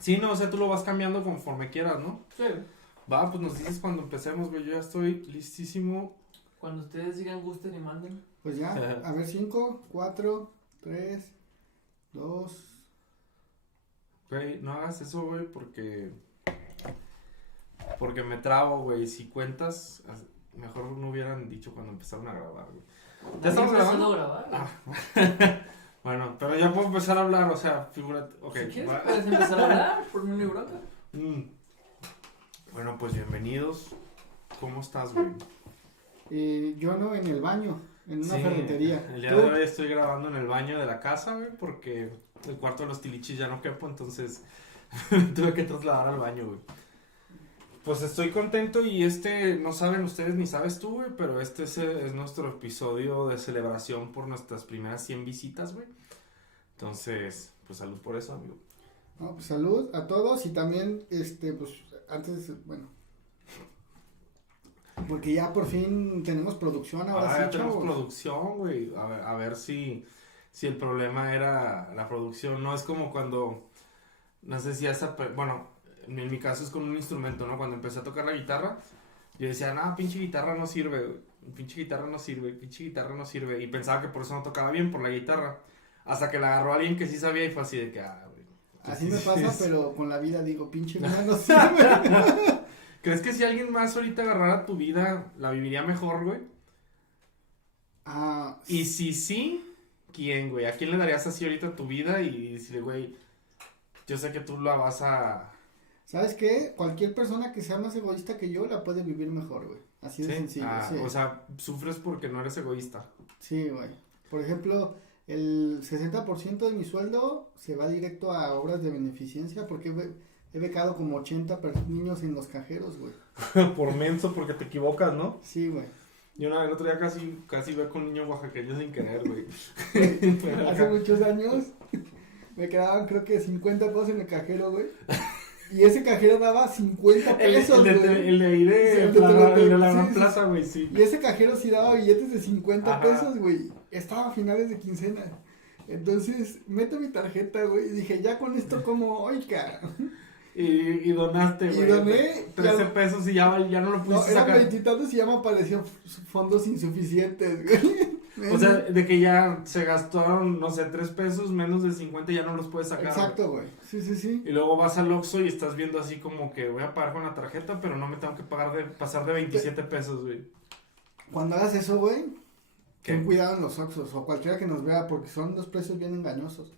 Sí, no, o sea, tú lo vas cambiando conforme quieras, ¿no? Sí. Va, pues nos dices cuando empecemos, güey. Yo ya estoy listísimo. Cuando ustedes digan, gusten y manden. Pues ya, a ver, 5, 4, 3, 2. Güey, no hagas eso, güey, porque me trabo, güey. Si cuentas, mejor no hubieran dicho cuando empezaron a grabar, güey. ¿Ya estamos grabando? A grabar. Ah. Bueno, pero ya puedo empezar a hablar, o sea, figúrate. Ok, Si quieres, va. puedes empezar a hablar por mi bronca. Bueno, pues bienvenidos. ¿Cómo estás, güey? Yo no, en el baño, en una Sí, ferretería. el día de hoy estoy grabando en el baño de la casa, güey, porque el cuarto de los tilichis ya no quepo, entonces tuve que trasladar al baño, güey. Pues estoy contento y no saben ustedes ni sabes tú, güey, pero es nuestro episodio de celebración por nuestras primeras 100 visitas, güey. Entonces, pues salud por eso, amigo. No, pues salud a todos y también, pues antes, bueno, porque ya por fin tenemos producción ahora sí, Ya tenemos chavos. producción, güey. A ver si el problema era la producción. No es como cuando, no sé si bueno, en mi caso es con un instrumento, ¿no? Cuando empecé a tocar la guitarra, yo decía, no, pinche guitarra no sirve, güey. Pinche guitarra no sirve, pinche guitarra no sirve. Y pensaba que por eso no tocaba bien, por la guitarra. Hasta que la agarró alguien que sí sabía y fue así de que, güey. Así me pasa, pero con la vida digo, pinche vida no sirve. ¿Crees que si alguien más ahorita agarrara tu vida, la viviría mejor, güey? Y si sí, ¿quién, güey? ¿A quién le darías así ahorita tu vida y decirle, güey, yo sé que tú la vas a... ¿Sabes qué? Cualquier persona que sea más egoísta que yo la puede vivir mejor, güey. Así de ¿Sí? sencillo, sí. O sea, sufres porque no eres egoísta. Sí, güey. Por ejemplo, el 60% de mi sueldo se va directo a obras de beneficencia porque he becado como 80 niños en los cajeros, güey. Por menso, porque te equivocas, ¿no? Sí, güey. Yo el otro día casi veo con un niño oaxaqueño sin querer, güey. Hace muchos años me quedaban creo que 50 pesos en el cajero, güey. Y ese cajero daba 50 pesos, güey. El de ahí de la Gran Plaza, güey, sí. Y ese cajero sí daba billetes de 50 Ajá. pesos, güey. Estaba a finales de quincena. Entonces, meto mi tarjeta, güey, y dije, ya con esto como, oiga. Y donaste, güey. Y doné. 13 pesos y ya no lo No, pudiste eran sacar. veintitantos y ya me apareció fondos insuficientes, güey. O sea, de que ya se gastaron, no sé, 3 pesos, menos de 50 ya no los puedes sacar. Exacto, güey. Sí, sí, sí. Y luego vas al Oxxo y estás viendo así como que voy a pagar con la tarjeta, pero no me tengo que pasar de 27 pesos, güey. Cuando hagas eso, güey, ¿Qué? ten cuidado en los Oxxos o cualquiera que nos vea porque son dos precios bien engañosos.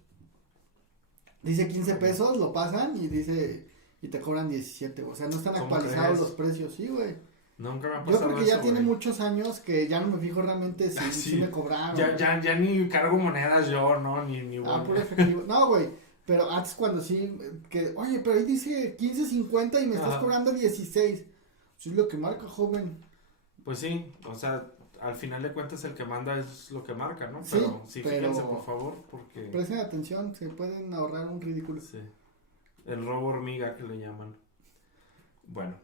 Dice 15 pesos, lo pasan y te cobran 17, o sea, no están ¿Cómo actualizados crees? los precios, sí, güey. Nunca me ha Yo pasado creo que ya eso, tiene güey. muchos años que ya no me fijo realmente si, Sí. si me cobraron. Ya ni cargo monedas yo, ¿no? Ni Ah, puro efectivo. No, güey, pero antes cuando sí, que, oye, pero ahí dice 15.50 y me estás Ajá. cobrando 16. Eso es lo que marca, joven. Pues sí, o sea, al final de cuentas el que manda es lo que marca, ¿no? Sí, Sí, pero- fíjense, por favor, porque... Presten atención, se pueden ahorrar un ridículo. Sí. El robo hormiga que le llaman. Bueno,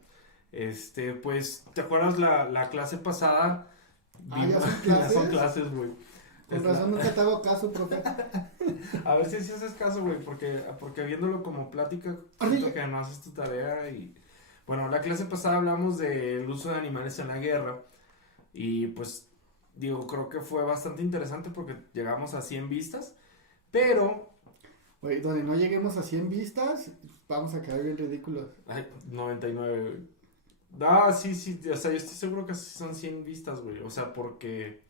pues, ¿te acuerdas la clase pasada? ¿Ya son Ya son clases? clases, güey. Con razón nunca te hago caso, profe. A ver si haces caso, güey, porque viéndolo como plática, siento que no haces tu tarea y... Bueno, la clase pasada hablamos del uso de animales en la guerra y pues, digo, creo que fue bastante interesante porque llegamos a 100 vistas, pero... Güey, donde no lleguemos a 100 vistas, vamos a quedar bien ridículos. Ay, 99, güey. No, sí, o sea, yo estoy seguro que sí son 100 vistas, güey, o sea, porque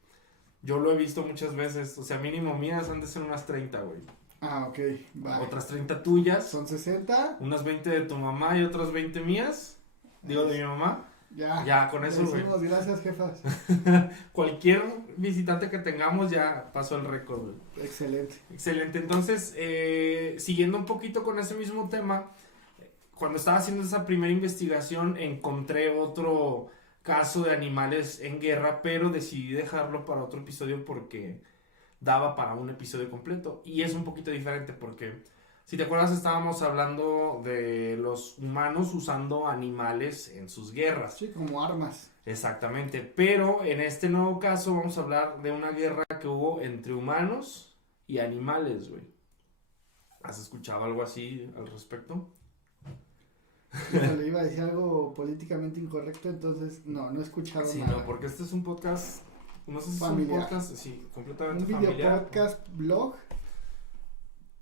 yo lo he visto muchas veces, o sea, mínimo mías han de ser unas 30, güey. Ah, ok, vale. Otras 30 tuyas. Son 60. Unas 20 de tu mamá y otras 20 mías. Digo, de mi mamá. Ya. Ya, con eso, güey. Decimos, gracias, jefas. Cualquier visitante que tengamos ya pasó el récord, güey. Excelente. Excelente. Entonces, siguiendo un poquito con ese mismo tema, cuando estaba haciendo esa primera investigación, encontré otro caso de animales en guerra, pero decidí dejarlo para otro episodio porque daba para un episodio completo. Y es un poquito diferente porque, si te acuerdas, estábamos hablando de los humanos usando animales en sus guerras. Sí, como armas. Exactamente, pero en este nuevo caso vamos a hablar de una guerra que hubo entre humanos y animales, güey. ¿Has escuchado algo así al respecto? Le iba a decir algo políticamente incorrecto, entonces no he escuchado Sí, nada. no, porque este es un podcast, no sé si es un Familiar. podcast, sí, completamente Un video familiar. podcast blog.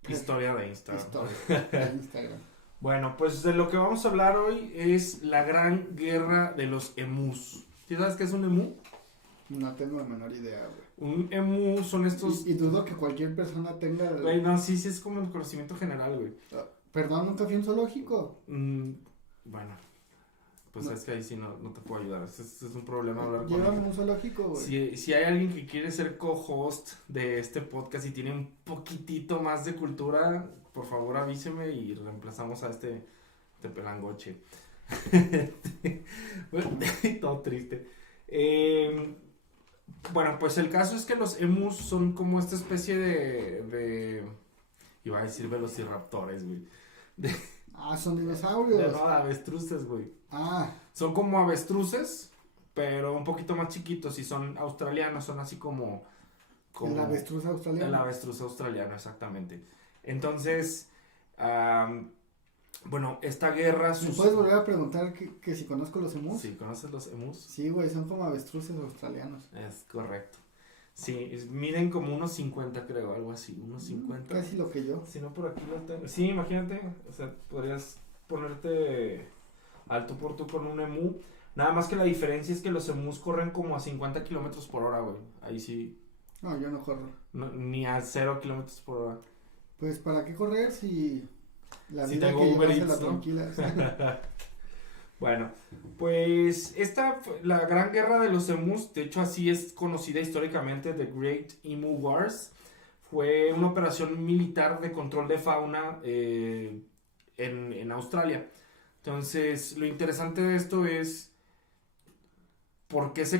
Historia de Instagram. Historia de Instagram. Bueno, pues de lo que vamos a hablar hoy es la gran guerra de los emus. ¿Sí sabes qué es un emú? No tengo la menor idea, güey. Un emú son estos... Y dudo que cualquier persona tenga... Güey, no, sí, es como el conocimiento general, güey. Perdón, nunca fui a un zoológico. Bueno, pues No. es que ahí sí no te puedo ayudar. Este es un problema hablar con Llévame a un zoológico, güey. Si hay alguien que quiere ser co-host de este podcast y tiene un poquitito más de cultura, por favor avíseme y reemplazamos a este pelangoche. Todo triste. Bueno, pues el caso es que los emus son como esta especie de iba a decir velociraptores, güey. Son dinosaurios. No, de avestruces, güey. Ah, Son como avestruces, pero un poquito más chiquitos y son australianos, son así como el avestruz el australiano. avestruz australiano, exactamente. Entonces, bueno, esta guerra... ¿Me puedes volver a preguntar que si conozco los emus? Sí, ¿conoces los emus? Sí, güey, son como avestruces australianos. Es correcto. Sí, miden como unos 50, creo, algo así, unos 50. Casi lo que yo. Si no, por aquí lo tengo. Sí, imagínate, o sea, podrías ponerte al tú por tú con un emú. Nada más que la diferencia es que los emus corren como a 50 kilómetros por hora, güey. Ahí sí, No, yo no corro. ni a 0 kilómetros por hora. Pues, ¿para qué correr si la Si vida tengo que Uber llevas Eats, la ¿no? tranquila? Bueno, pues la gran guerra de los emus, de hecho así es conocida históricamente, The Great Emu Wars, fue una operación militar de control de fauna en Australia. Entonces, lo interesante de esto es por qué se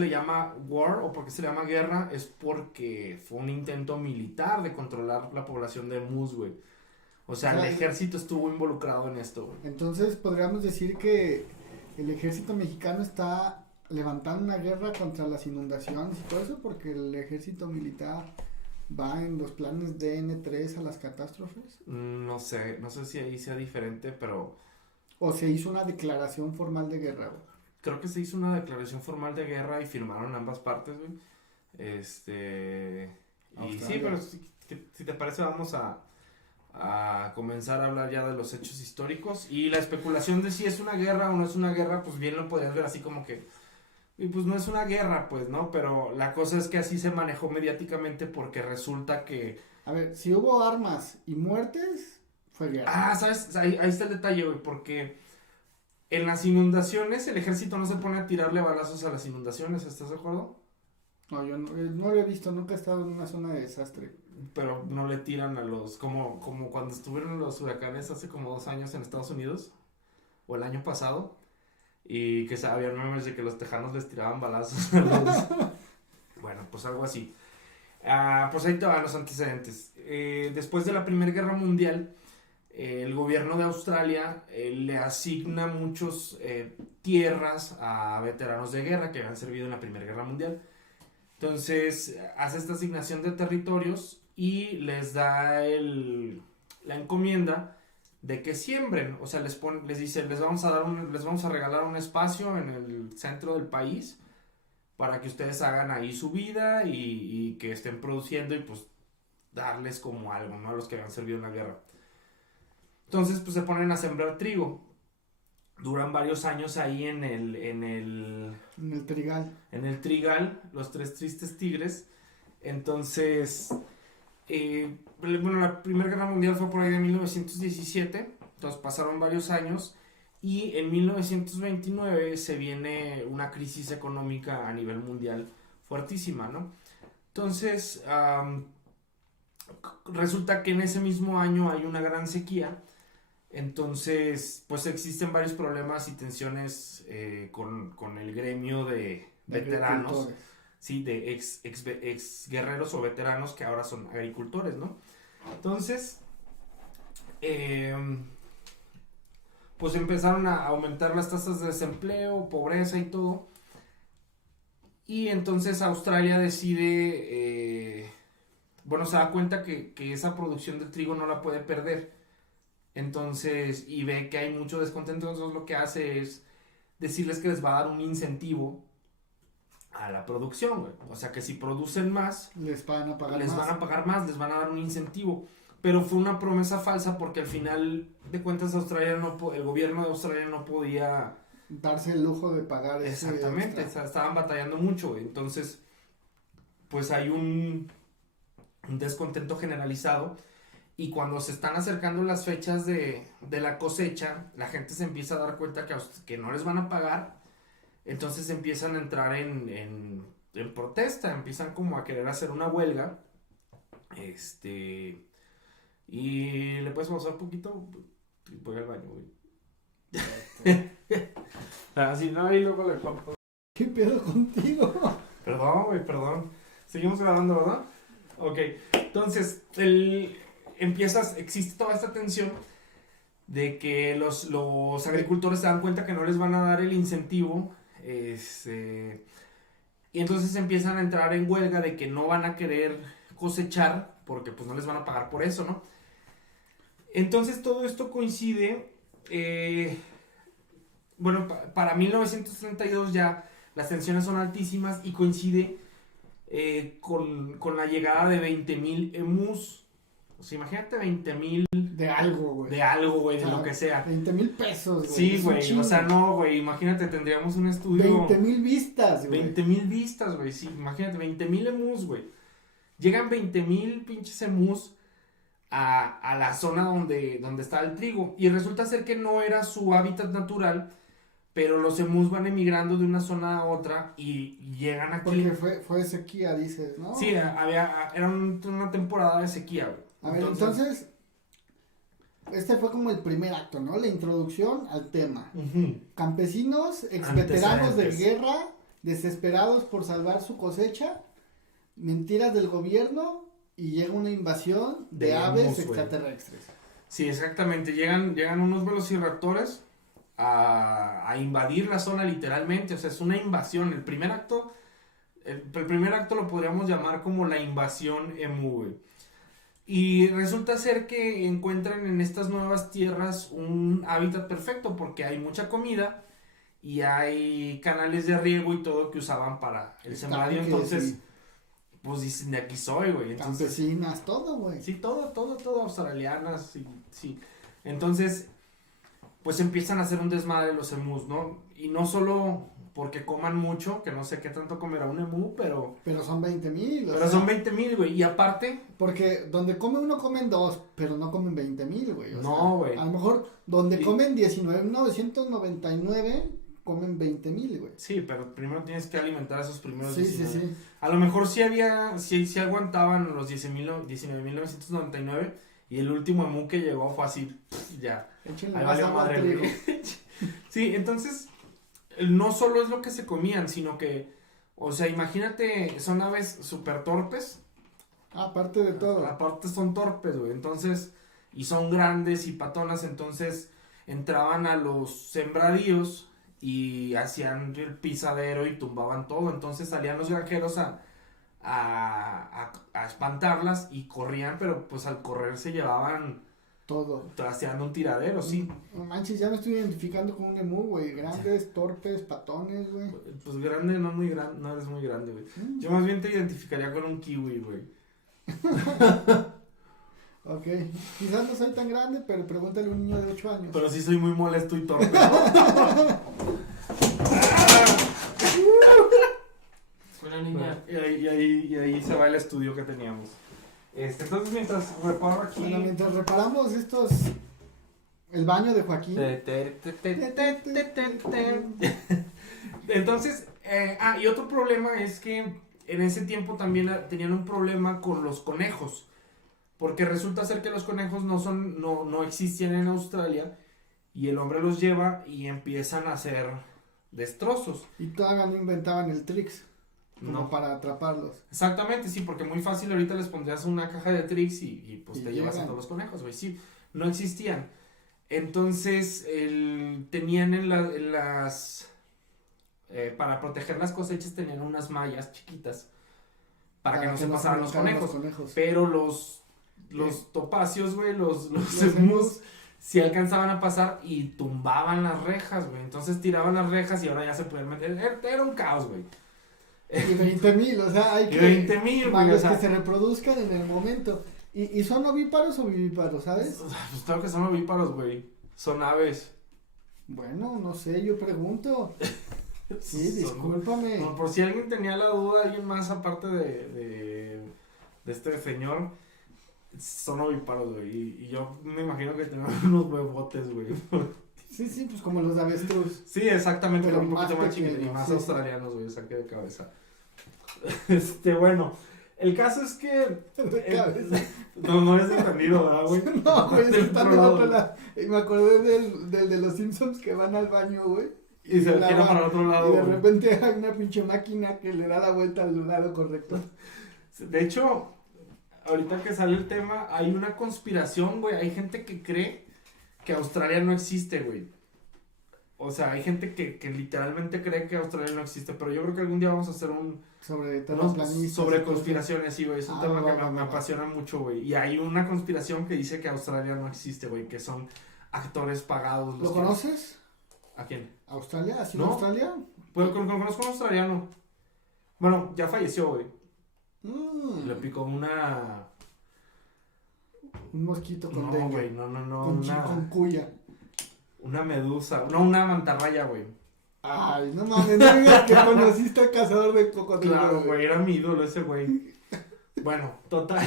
le llama war o por qué se le llama guerra, es porque fue un intento militar de controlar la población de emus, güey. O sea, el ejército estuvo involucrado en esto, güey. Entonces, podríamos decir que el ejército mexicano está levantando una guerra contra las inundaciones y todo eso, porque el ejército militar va en los planes de N3 a las catástrofes. No sé si ahí sea diferente, pero ¿O se hizo una declaración formal de guerra, güey? creo que se hizo una declaración formal de guerra y firmaron ambas partes, güey. Y Australia. sí, pero si te parece vamos a comenzar a hablar ya de los hechos históricos y la especulación de si es una guerra o no es una guerra, pues bien lo podrías ver así como que, y pues no es una guerra, pues, ¿no? Pero la cosa es que así se manejó mediáticamente porque resulta que... A ver, si hubo armas y muertes, fue guerra. ¿Sabes? Ahí está el detalle, güey, porque en las inundaciones el ejército no se pone a tirarle balazos a las inundaciones, ¿estás de acuerdo? No, yo no lo he visto, nunca he estado en una zona de desastre. Pero no le tiran a los... Como cuando estuvieron los huracanes hace como 2 años en Estados Unidos, o el año pasado, y que había memes de que los tejanos les tiraban balazos a los... Bueno, pues algo así. Pues ahí te van los antecedentes. Después de la Primera Guerra Mundial, el gobierno de Australia le asigna muchos tierras a veteranos de guerra que habían servido en la Primera Guerra Mundial. Entonces hace esta asignación de territorios y les da la encomienda de que siembren, o sea, les dice, les vamos a regalar un espacio en el centro del país para que ustedes hagan ahí su vida y que estén produciendo y pues darles como algo, ¿no? A los que habían servido en la guerra. Entonces pues se ponen a sembrar trigo. Duran varios años ahí en el trigal. En el trigal, los 3 tristes tigres. Entonces, bueno, la Primera Guerra Mundial fue por ahí de 1917. Entonces pasaron varios años. Y en 1929 se viene una crisis económica a nivel mundial fuertísima, ¿no? Entonces, resulta que en ese mismo año hay una gran sequía. Entonces, pues existen varios problemas y tensiones con el gremio de veteranos, sí, de ex guerreros o veteranos que ahora son agricultores, ¿no? Entonces, pues empezaron a aumentar las tasas de desempleo, pobreza y todo. Y entonces Australia decide, bueno, se da cuenta que esa producción de trigo no la puede perder. Entonces, y ve que hay mucho descontento, entonces lo que hace es decirles que les va a dar un incentivo a la producción, güey. O sea, que si producen más, Les van a pagar les más. van a pagar más, les van a dar un incentivo. Pero fue una promesa falsa porque al final de cuentas Australia el gobierno de Australia no podía... Darse el lujo de pagar ese Exactamente, extra. estaban batallando mucho, güey. Entonces, pues hay un descontento generalizado. Y cuando se están acercando las fechas de la cosecha, la gente se empieza a dar cuenta que no les van a pagar. Entonces empiezan a entrar en protesta, empiezan como a querer hacer una huelga. Y le puedes pausar un poquito. Voy al baño, güey. Así, no, y luego le paso. ¿Qué pedo contigo? Perdón, güey, perdón. Seguimos grabando, ¿verdad? Ok, entonces, existe toda esta tensión de que los agricultores se dan cuenta que no les van a dar el incentivo, y entonces empiezan a entrar en huelga de que no van a querer cosechar porque pues no les van a pagar por eso, ¿no? Entonces todo esto coincide, bueno, para 1932 ya las tensiones son altísimas y coincide con la llegada de 20,000 emus. O sea, imagínate 20,000 De algo, güey. de O sea, lo que sea. 20,000 pesos, güey. Sí, Es un güey, chingo. o sea, no, güey, imagínate, tendríamos un estudio... 20,000 vistas, güey. 20,000 vistas, güey, sí, imagínate, 20,000 emus, güey. Llegan 20,000 pinches emus a la zona donde está el trigo. Y resulta ser que no era su hábitat natural, pero los emus van emigrando de una zona a otra y llegan aquí. Porque fue sequía, dices, ¿no? Sí, era una temporada de sequía, güey. A ver, entonces, este fue como el primer acto, ¿no? La introducción al tema. Ujú. Campesinos, exveteranos de Antecedentes. guerra, desesperados por salvar su cosecha, mentiras del gobierno y llega una invasión de De aves emus, güey. extraterrestres. Sí, exactamente. Llegan unos velociraptores a invadir la zona literalmente. O sea, es una invasión. El primer acto lo podríamos llamar como la invasión emu, güey. Y resulta ser que encuentran en estas nuevas tierras un hábitat perfecto porque hay mucha comida y hay canales de riego y todo que usaban para el sembradío. Estanques Entonces, y pues dicen, de aquí soy, güey. Entonces, campesinas, todo, güey. sí, todo, australianas, sí. Entonces, pues empiezan a hacer un desmadre los emus, ¿no? Y no solo porque coman mucho, que no sé qué tanto comerá un emú, pero Pero son 20,000. pero son 20,000, güey. Y aparte, Porque donde come uno comen dos, pero no comen 20,000, güey. O No, sea, güey. A lo mejor donde Sí. comen 19,999, comen 20,000, güey. sí, pero primero tienes que alimentar a esos primeros Sí, 19. sí. A lo mejor sí aguantaban los 19,999 y el último emú que llegó fue así, ya. Échenle Ahí más valió agua al madre, trigo. güey. Sí, entonces, no solo es lo que se comían, sino que, o sea, imagínate, son aves súper torpes. Aparte de todo. Aparte son torpes, güey. Entonces, y son grandes y patonas, entonces entraban a los sembradíos y hacían el pisadero y tumbaban todo. Entonces salían los granjeros a espantarlas y corrían, pero pues al correr se llevaban Todo. trasteando un tiradero, sí. No manches, ya me estoy identificando con un emú, güey. Grandes, torpes, patones, güey. Pues grande, no muy grande, no eres muy grande, güey. Mm. Yo más bien te identificaría con un kiwi, güey. Ok. Quizás no soy tan grande, pero pregúntale a un niño de 8 años. Pero sí soy muy molesto y torpe, ¿no? Fue una niña. Y ahí se va el estudio que teníamos. Entonces mientras reparo aquí. Bueno, mientras reparamos el baño de Joaquín. Entonces, y otro problema es que en ese tiempo también tenían un problema con los conejos. Porque resulta ser que los conejos no existían en Australia. Y el hombre los lleva y empiezan a hacer destrozos. Y todavía no inventaban el tricks. Como No. para atraparlos. Exactamente, sí, porque muy fácil ahorita les pondrías una caja de tricks y pues Y te llevas a llegan. todos los conejos, güey, sí, no existían. Entonces, tenían en las, para proteger las cosechas tenían unas mallas chiquitas para que no se pasaran los brincaran conejos. conejos. Pero los topacios, güey, los Los emus, emus. sí alcanzaban a pasar y tumbaban las rejas, güey. Entonces tiraban las rejas y ahora ya se pueden meter. Era un caos, güey. Y 20,000, o sea, hay Y que... 20,000, güey, Los o sea. que se reproduzcan en el momento. ¿Y son ovíparos o vivíparos, sabes? Pues claro que son ovíparos, güey. Son aves. Bueno, no sé, yo pregunto. Sí, Son- discúlpame. No, por si alguien tenía la duda, alguien más aparte de este señor, son ovíparos, güey. Y yo me imagino que tienen unos huevotes, güey. Sí, pues como los de avestruz. Sí, exactamente, Pero pero un poquito más más chiquitos y pequeños, más sí. australianos, güey, saqué de cabeza. Bueno, el caso es que. De cabeza. No habías entendido, ¿verdad, güey? No, güey, Del están otro del otro lado. lado. Y me acordé del de los Simpsons que van al baño, güey. Y se la gira van, para el otro lado, Y de güey. repente hay una pinche máquina que le da la vuelta al lado correcto. De hecho, ahorita que sale el tema, hay una conspiración, güey. Hay gente que cree que Australia no existe, güey. O sea, hay gente que literalmente cree que Australia no existe. Pero yo creo que algún día vamos a hacer Sobre unos terraplanistas. sobre y cosas. conspiraciones, sí, güey. Es un Ah, tema va, que va, me va. apasiona mucho, güey. Y hay una conspiración que dice que Australia no existe, güey. Que son actores pagados. ¿Lo conoces? ¿A quién? ¿Australia? ¿Ha sido No. Australia? Pues conozco a un australiano. Bueno, ya falleció, güey. Mm, Le picó una. un mosquito con No, dengue. güey, no. Con chikungunya. Una medusa. No, una mantarraya, güey. Ay, no mames, no digas que conociste al cazador de cocodrilos. Claro, güey, era mi ídolo ese güey. Bueno, total.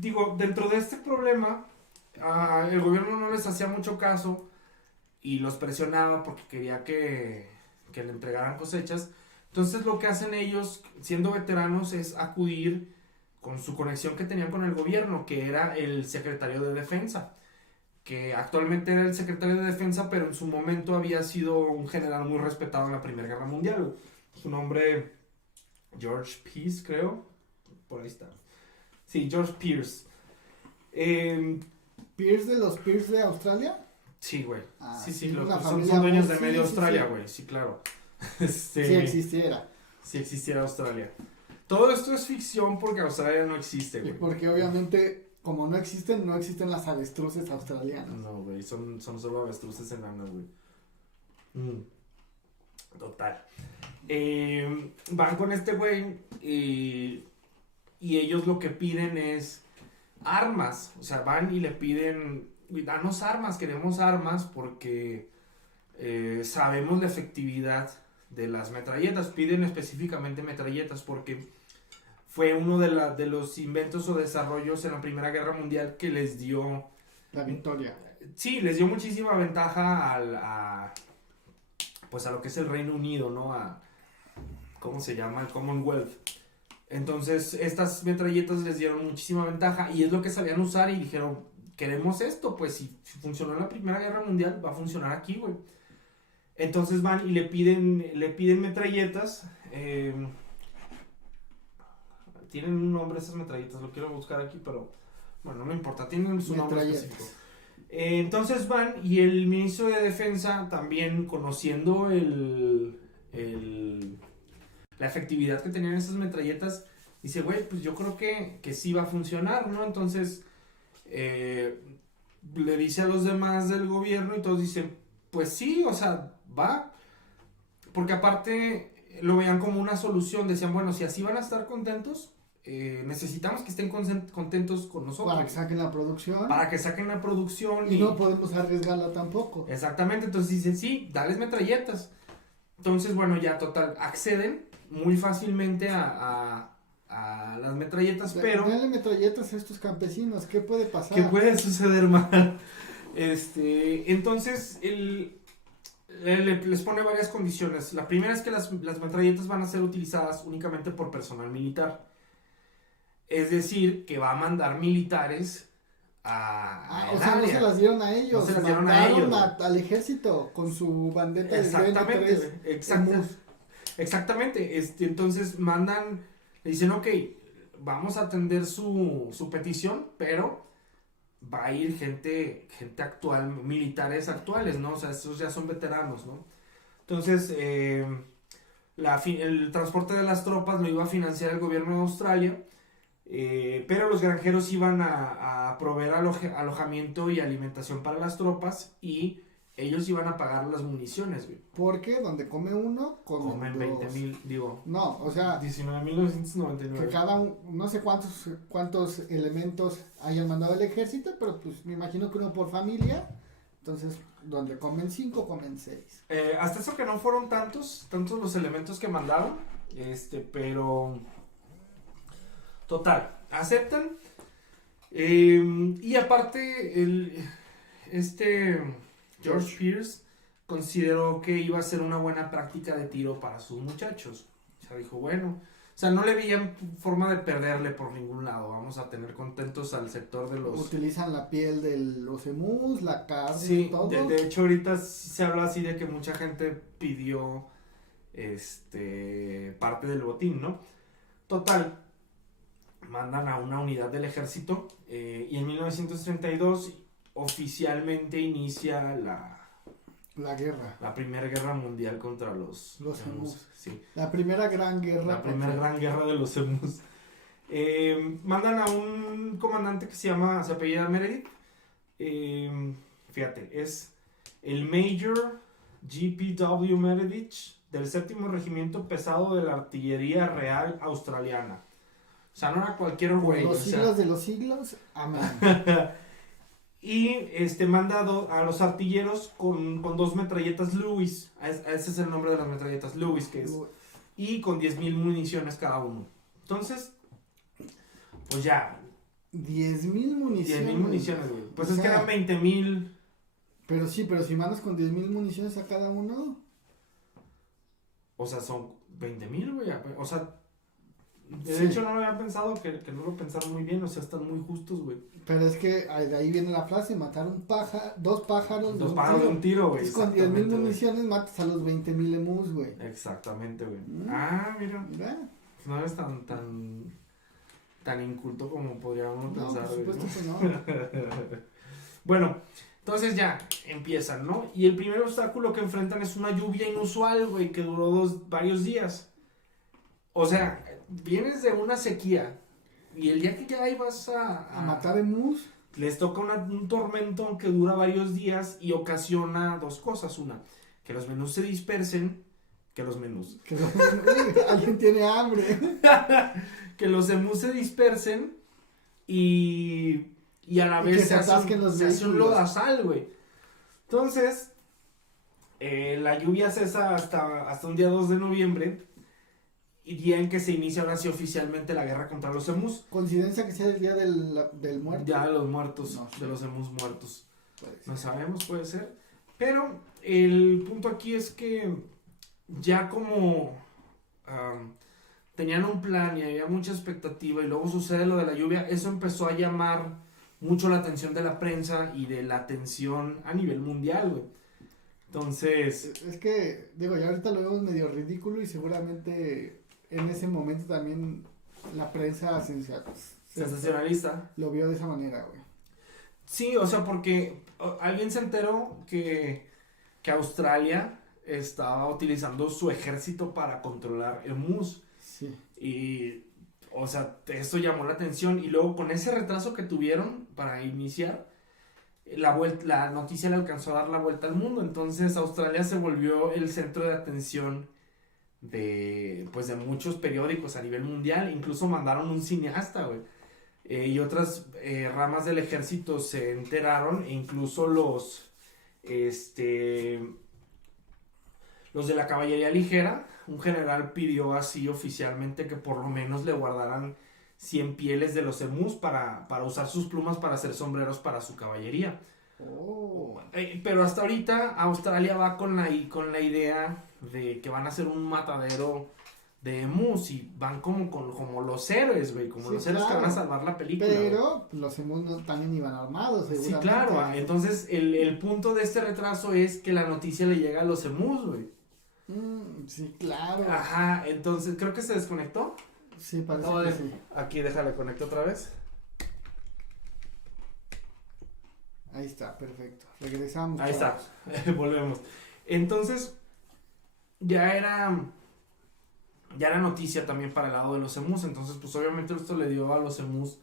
Digo, dentro de este problema, el gobierno no les hacía mucho caso y los presionaba porque quería que le entregaran cosechas. Entonces lo que hacen ellos, siendo veteranos, es acudir con su conexión que tenían con el gobierno, que era el secretario de Defensa, que actualmente era el secretario de Defensa, pero en su momento había sido un general muy respetado en la Primera Guerra Mundial. Su nombre, George Pearce, creo. Por ahí está. Sí, George Pearce. ¿Pierce de los Pierce de Australia? Sí, güey. Ah, Sí, sí, los una son familia dueños muy- de medio sí, Australia, sí. güey. Sí, claro. Si existiera. Si existiera Australia. Todo esto es ficción porque Australia no existe, güey. Porque obviamente, como no existen las avestruces australianas. No, güey, son solo avestruces enanas, güey. Total. Van con este güey y ellos lo que piden es armas. O sea, van y le piden, "Güey, danos armas, queremos armas porque sabemos la efectividad de las metralletas". Piden específicamente metralletas porque fue uno de los inventos o desarrollos en la Primera Guerra Mundial que les dio. La victoria. Sí, les dio muchísima ventaja pues a lo que es el Reino Unido, ¿no? ¿Cómo se llama? El Commonwealth. Entonces, estas metralletas les dieron muchísima ventaja y es lo que sabían usar y dijeron, queremos esto, pues si funcionó en la Primera Guerra Mundial, va a funcionar aquí, güey. Entonces van y le piden metralletas. Tienen un nombre esas metralletas, lo quiero buscar aquí, pero bueno, no me importa, tienen su nombre Metralletas. específico. Entonces van y el ministro de Defensa, también conociendo la efectividad que tenían esas metralletas, dice, güey, pues yo creo que sí va a funcionar, ¿no? Entonces le dice a los demás del gobierno y todos dicen, pues sí, o sea, va. Porque aparte lo veían como una solución, decían, bueno, si así van a estar contentos, necesitamos que estén contentos con nosotros. Para que saquen la producción. Para que saquen la producción. Y no podemos arriesgarla tampoco. Exactamente, entonces dicen, sí, dales metralletas. Entonces, bueno, ya total, acceden muy fácilmente a las metralletas, pero Dale metralletas a estos campesinos, ¿qué puede pasar? ¿qué puede suceder mal? Entonces, les pone varias condiciones. La primera es que las metralletas van a ser utilizadas únicamente por personal militar. Es decir, que va a mandar militares a o sea, no se las dieron a ellos, No se las dieron a mandaron ellos. al ejército con su bandeta de Exactamente, DN3. exactamente. Entonces mandan, le dicen, ok, vamos a atender su petición, pero va a ir gente actual, militares actuales, ¿no? O sea, estos ya son veteranos, ¿no? Entonces, el transporte de las tropas lo iba a financiar el gobierno de Australia. pero los granjeros iban a proveer alojamiento y alimentación para las tropas y ellos iban a pagar las municiones, güey. Porque donde come uno, Comen dos. 20,000, digo. No, o sea, 19,999. que cada no sé cuántos elementos hayan mandado el ejército, pero pues me imagino que uno por familia. Entonces, donde comen 5, comen 6. Hasta eso que no fueron tantos los elementos que mandaron, pero total, aceptan. Y aparte, George Pierce consideró que iba a ser una buena práctica de tiro para sus muchachos. O sea, dijo, bueno, o sea, no le veían forma de perderle por ningún lado. Vamos a tener contentos al sector de los... Utilizan la piel de los emus, la carne, Sí, todo. de hecho ahorita se habla así de que mucha gente pidió parte del botín, ¿no? Total, mandan a una unidad del ejército y en 1932 oficialmente inicia La guerra. la Primera Guerra Mundial contra los emus. Sí. La primera gran guerra. La primera gran guerra de los emus. Mandan a un comandante que se apellida Meredith. Fíjate, es el Major G.P.W. Meredith del 7º Regimiento Pesado de la Artillería Real Australiana. O sea, no era cualquier güey. Los siglos de los siglos, amén. Y manda a los artilleros con 2 metralletas Lewis. Ese es el nombre de las metralletas Lewis, que es. Y con 10,000 municiones cada uno. Entonces, pues ya. 10,000 municiones. 10,000 municiones, güey. Pues O es sea, que eran 20,000. Pero sí, pero si mandas con 10,000 municiones a cada uno. O sea, son 20,000, güey. O sea, de Sí. hecho no lo había pensado, que no lo pensaron muy bien. O sea, están muy justos, güey. Pero es que de ahí viene la frase: matar dos pájaros. Dos pájaros de un tiro, güey. Entonces, con 10,000 Exactamente, güey. municiones matas a los 20,000 emus, güey. Exactamente, güey. Mm. Ah, mira. ¿Verdad? No eres tan inculto como podríamos No, pensar, por güey, supuesto ¿no? que no. Bueno, entonces ya empiezan, ¿no? Y el primer obstáculo que enfrentan es una lluvia inusual, güey, que duró varios días. O sea, vienes de una sequía y el día que ya ibas A matar emus. les toca un tormento que dura varios días y ocasiona 2 cosas. Una, que los menús se dispersen, Alguien tiene hambre. que los emus se dispersen y a la Y vez que se atasquen los se hace un vehículos. lodazal, güey. Entonces, la lluvia cesa hasta un día 2 de noviembre, y día en que se inicia ahora sí oficialmente la guerra contra los emus. Coincidencia que sea el día del muerto. Ya de los muertos, No sé. de los emus muertos. Puede ser. No sabemos, puede ser. Pero el punto aquí es que ya como tenían un plan y había mucha expectativa y luego sucede lo de la lluvia, eso empezó a llamar mucho la atención de la prensa y de la atención a nivel mundial, güey. Entonces, Es que, digo, ya ahorita lo vemos medio ridículo y seguramente en ese momento también la prensa sensacionalista. lo vio de esa manera, güey. Sí, o sea, porque alguien se enteró que Australia estaba utilizando su ejército para controlar emus. Sí. Y, o sea, eso llamó la atención. Y luego con ese retraso que tuvieron para iniciar, la noticia le alcanzó a dar la vuelta al mundo. Entonces Australia se volvió el centro de atención de muchos periódicos a nivel mundial. Incluso mandaron un cineasta, güey. Y otras ramas del ejército se enteraron. E incluso los de la caballería ligera, un general pidió así oficialmente que por lo menos le guardaran 100 pieles de los emus para usar sus plumas para hacer sombreros para su caballería. Oh. Pero hasta ahorita Australia va con la idea de que van a hacer un matadero de emus y van como los héroes, güey, como Sí, los héroes que claro. van a salvar la película. Pero los emus no, también iban armados, Sí, seguramente. claro. Entonces el punto de este retraso es que la noticia le llega a los emus, güey. Sí, claro. Ajá, entonces creo que se desconectó. Sí, parece Acabo que de- sí. Aquí, déjale, conecto otra vez. Ahí está, perfecto. Regresamos. Ahí está, chavos. volvemos. Entonces, ya era ya era noticia también para el lado de los emus, entonces pues obviamente esto le dio a los emus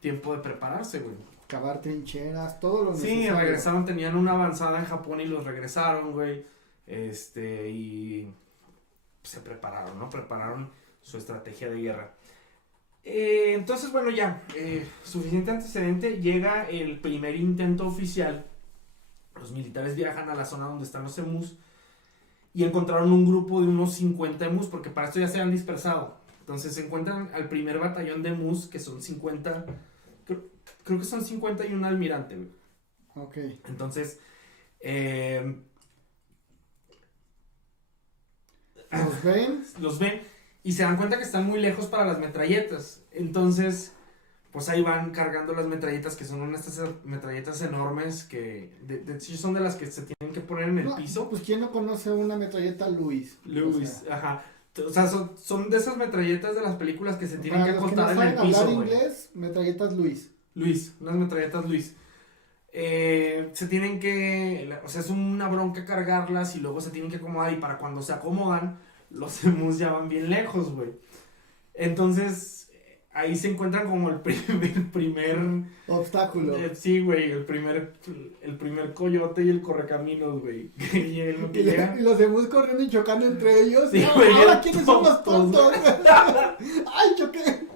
tiempo de prepararse, güey. Cavar trincheras, todo lo Sí, necesario. regresaron, tenían una avanzada en Japón y los regresaron, güey, y se prepararon, ¿no? Prepararon su estrategia de guerra. Entonces, bueno, ya, suficiente antecedente, llega el primer intento oficial. Los militares viajan a la zona donde están los emus y encontraron un grupo de unos 50 emus, porque para esto ya se han dispersado. Entonces se encuentran al primer batallón de emus, que son 50, creo que son 50 y un almirante, güey. Ok. Entonces, Los ven. los ven y se dan cuenta que están muy lejos para las metralletas. Entonces, pues ahí van cargando las metralletas, que son unas metralletas enormes que sí son de las que se tienen que poner en el No, piso. pues ¿quién no conoce una metralleta Lewis? Lewis, O sea, ajá. O sea, son de esas metralletas de las películas que se tienen que para los que acostar no en el saben piso, hablar güey. inglés, metralletas Lewis. Luis, unas metralletas Luis. Se tienen que, o sea, es una bronca cargarlas y luego se tienen que acomodar, y para cuando se acomodan, los emus ya van bien lejos, güey. Entonces, ahí se encuentran como el primer Obstáculo. sí, güey, el primer coyote y el correcaminos, güey. Que lo que Y llega. los emus corriendo y chocando entre ellos. Sí, No, güey, ahora bien quiénes son los tontos. tontos. Ay, choqué.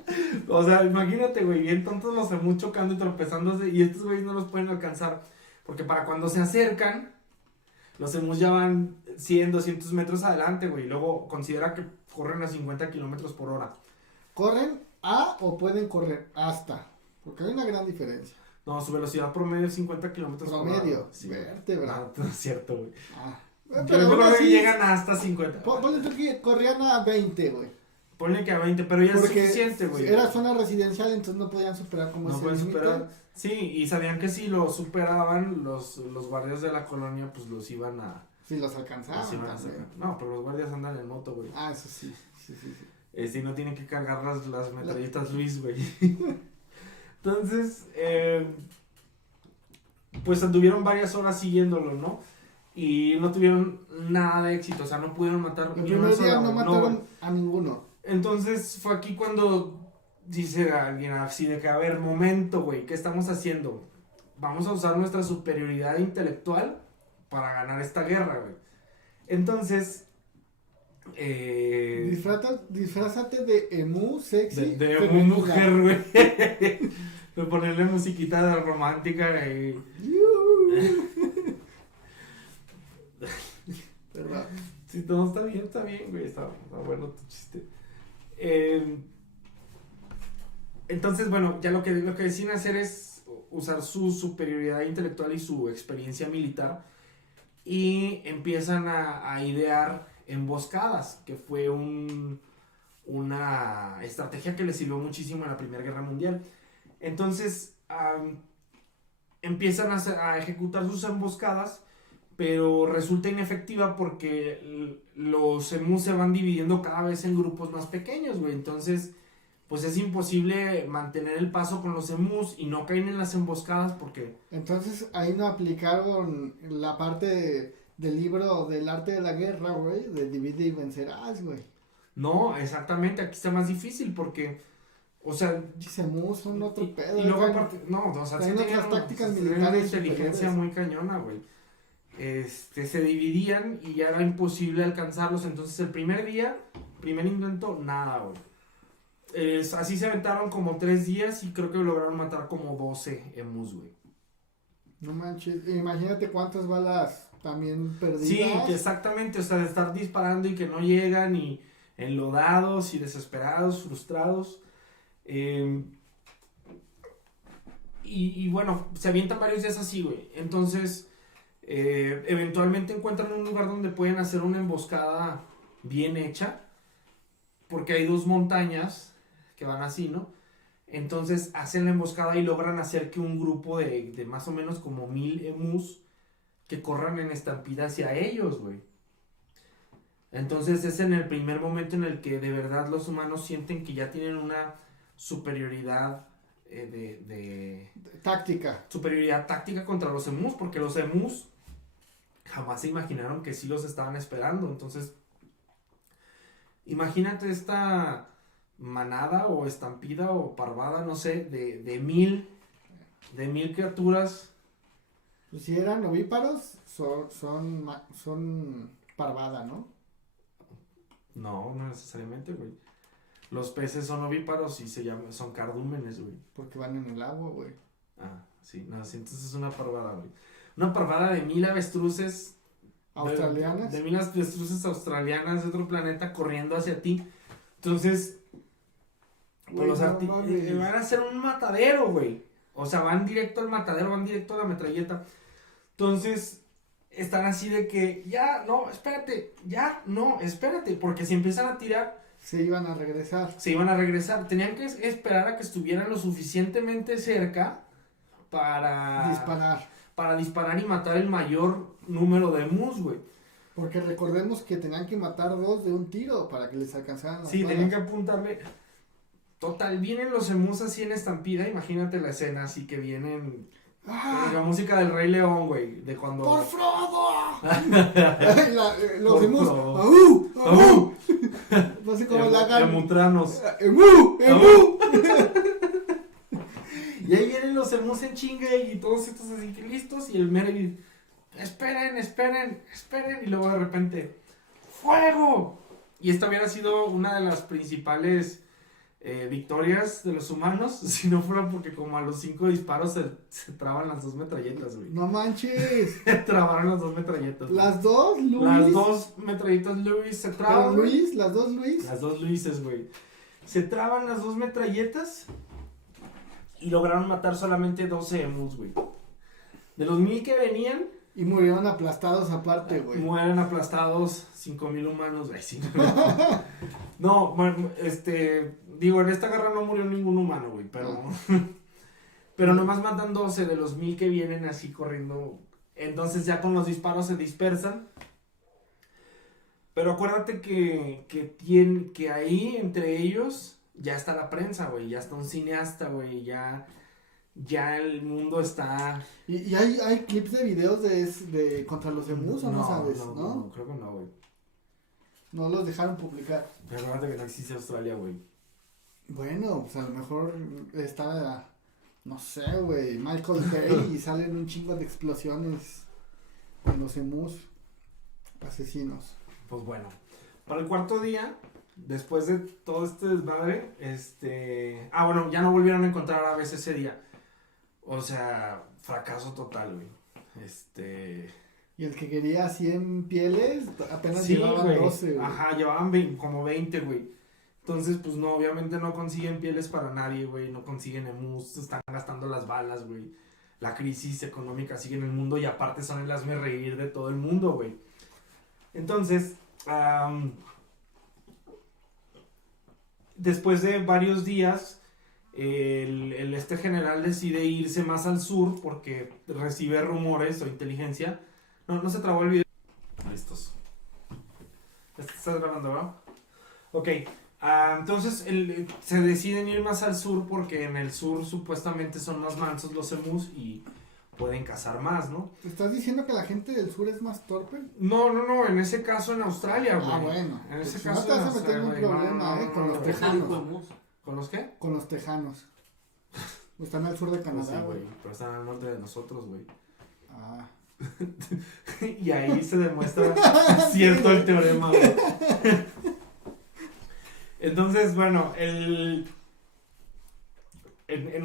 O sea, imagínate, güey, bien tontos los emus chocando y tropezándose, y estos güeyes no los pueden alcanzar, porque para cuando se acercan, los emus ya van 100, 200 metros adelante, güey. Luego considera que corren a 50 kilómetros por hora. ¿Corren a o pueden correr hasta? Porque hay una gran diferencia. No, su velocidad promedio es 50 kilómetros por hora. Promedio, Sí, vértebra. no es cierto, güey. Ah. Yo Pero aún creo que así, llegan hasta 50. ponle tú que corrían a 20, güey. Ponle que a 20, pero ya es Porque suficiente, güey. era zona residencial, entonces no podían superar como No ese pueden límite. superar. Sí, y sabían que si lo superaban, los guardias de la colonia, pues los iban a... Si los alcanzaban los iban a también. sacar. No, pero los guardias andan en moto, güey. Ah, eso sí. Sí. Si no tienen que cargar las metralletas Luis, güey. Entonces, pues anduvieron varias horas siguiéndolo, ¿no? Y no tuvieron nada de éxito, o sea, no pudieron matar El ni una primer día sola, no güey, mataron güey. a ninguno. Entonces fue aquí cuando dice alguien así de que, a ver, momento, güey, ¿qué estamos haciendo? Vamos a usar nuestra superioridad intelectual para ganar esta guerra, güey. Entonces, Disfrázate de emu sexy. de femenina. mujer, güey. De ponerle musiquita de romántica, güey. ¿Verdad? Si todo está bien, güey. Está bueno tu chiste. Entonces, bueno, ya lo que deciden hacer es usar su superioridad intelectual y su experiencia militar, y empiezan a idear emboscadas, que fue una estrategia que les sirvió muchísimo en la Primera Guerra Mundial. Entonces, empiezan a ejecutar sus emboscadas, pero resulta inefectiva porque los emus se van dividiendo cada vez en grupos más pequeños, güey. Entonces, pues es imposible mantener el paso con los emus y no caen en las emboscadas porque... Entonces ahí no aplicaron la parte del libro del arte de la guerra, güey, de divide y vencerás, güey. No, exactamente, aquí está más difícil porque, o sea... Emus son otro pedo. Y luego güey. aparte, no, o sea, sí Traen tenían otras tácticas tenían una militares inteligencia superiores. muy cañona, güey. Se dividían y ya era imposible alcanzarlos. Entonces el primer intento, nada, güey. Así se aventaron como 3 días y creo que lograron matar como 12 emus, güey. No manches, imagínate cuántas balas también perdidas. Sí, que exactamente, o sea, de estar disparando y que no llegan, y enlodados y desesperados, frustrados. Y bueno, se avientan varios días así, güey. Entonces, eventualmente encuentran un lugar donde pueden hacer una emboscada bien hecha, porque hay 2 montañas que van así, ¿no? Entonces hacen la emboscada y logran hacer que un grupo de más o menos como 1000 emus que corran en estampida hacia ellos, güey. Entonces es en el primer momento en el que de verdad los humanos sienten que ya tienen una superioridad superioridad táctica contra los emus, porque los emus jamás se imaginaron que sí los estaban esperando. Entonces Imagínate esta manada o estampida o parvada, no sé, de mil criaturas. Pues si eran ovíparos, son parvada, ¿no? No, no necesariamente, güey. Los peces son ovíparos y son cardúmenes, güey. Porque van en el agua, güey. Ah, sí, no, sí, entonces es una parvada, güey. Una parvada de 1000 avestruces. ¿Australianas? De 1000 avestruces australianas de otro planeta corriendo hacia ti. Entonces, Güey, pues, no mames. van a ser un matadero, güey. O sea, van directo al matadero, van directo a la metralleta. Entonces, están así de que, ya, no, espérate, porque si empiezan a tirar, Se iban a regresar. se iban a regresar. Tenían que esperar a que estuvieran lo suficientemente cerca para disparar y matar el mayor número de emus, güey. Porque recordemos que tenían que matar 2 de un tiro para que les alcanzaran las Sí, balas. tenían que apuntarle. Total, vienen los emus así en estampida, imagínate la escena así que vienen. ¡Ah! La música del Rey León, güey, de cuando. ¡Por Frodo! Los Por emus. Frodo. ¡Aú! ¡Aú! ¡Aú! No sé cómo la hagan. Emutranos. ¡Emu! ¡Emu! Y ahí vienen los emus en chinga y todos estos así que listos. Y el Meredith, esperen. Y luego de repente, ¡fuego! Y esta hubiera sido una de las principales victorias de los humanos. Si no fuera porque, como a los 5 disparos, se traban las 2 metralletas, güey. No manches. Se trabaron las 2 metralletas. Güey. Las dos, Luis. Las 2 metralletas Luis se traban. Pero Luis, las dos Luis. Las 2 Luises, güey. Se traban las 2 metralletas y lograron matar solamente 12 emus, güey. De los 1000 que venían, Y murieron aplastados aparte, güey. mueren aplastados 5000 humanos, güey. Sí, no, bueno, digo, en esta guerra no murió ningún humano, güey, pero pero nomás matan 12 de los 1000 que vienen así corriendo. Entonces ya con los disparos se dispersan. Pero acuérdate que ahí entre ellos ya está la prensa, güey, ya está un cineasta, güey, ya el mundo está. Y hay clips de videos de contra los emus, ¿o no sabes? No, creo que no, güey. No los dejaron publicar. Pero acuérdate que no existe Australia, güey. Bueno, pues a lo mejor está, no sé, güey, Michael Bay y salen un chingo de explosiones con los emus asesinos. Pues bueno, para el cuarto día, después de todo este desmadre, bueno, ya no volvieron a encontrar aves ese día. O sea, fracaso total, güey. Y el que quería 100 pieles, apenas Sí, llevaban güey. 12, güey. Ajá, llevaban como 20, güey. Entonces, pues no, obviamente no consiguen pieles para nadie, güey. No consiguen emus, están gastando las balas, güey. La crisis económica sigue en el mundo y aparte son el hazmerreír de todo el mundo, güey. Entonces, después de varios días, este general decide irse más al sur porque recibe rumores o inteligencia. No se trabó el video. Listos. ¿Estás grabando, verdad? Ok. Entonces se deciden ir más al sur porque en el sur supuestamente son más mansos los emus y pueden cazar más, ¿no? ¿Estás diciendo que la gente del sur es más torpe? No, en ese caso en Australia, güey. Ah, bueno. En ese Pues caso no te vas a en meter en un Australia, güey. problema, No, con los no, tejanos. ¿Con los qué? Con los tejanos. Están al sur de Pues sí, Canadá, güey. güey, pero están al norte de nosotros, güey. Ah. Y ahí se demuestra cierto el teorema, güey. Entonces, bueno, en